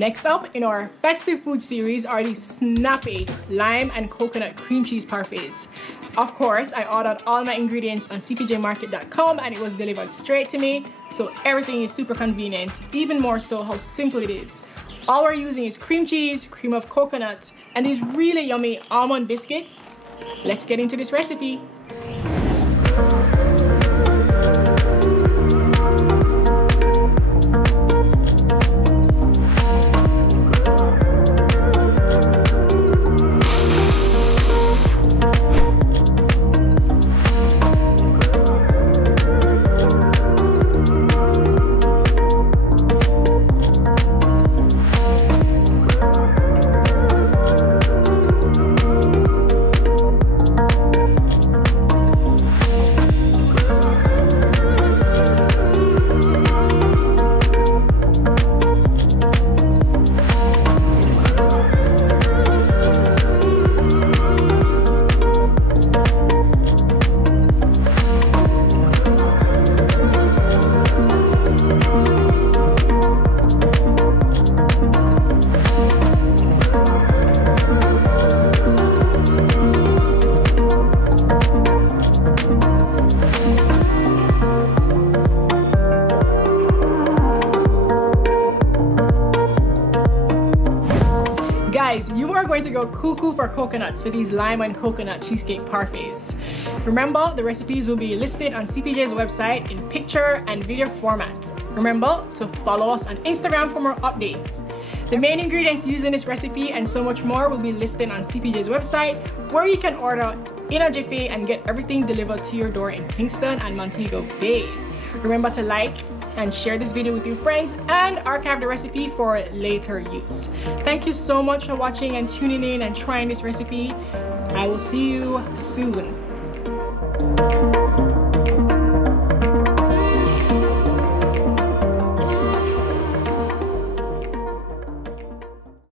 Next up in our festive food series are these snappy lime and coconut cream cheese parfaits. Of course, I ordered all my ingredients on cpjmarket.com and it was delivered straight to me, so everything is super convenient, even more so how simple it is. All we're using is cream cheese, cream of coconut, and these really yummy almond biscuits. Let's get into this recipe. Guys, you are going to go cuckoo for coconuts for these lime and coconut cheesecake parfaits. Remember, the recipes will be listed on CPJ's website in picture and video format. Remember to follow us on Instagram for more updates. The main ingredients used in this recipe and so much more will be listed on CPJ's website, where you can order in a jiffy and get everything delivered to your door in Kingston and Montego Bay. Remember to like and share this video with your friends and archive the recipe for later use. Thank you so much for watching and tuning in and trying this recipe. I will see you soon.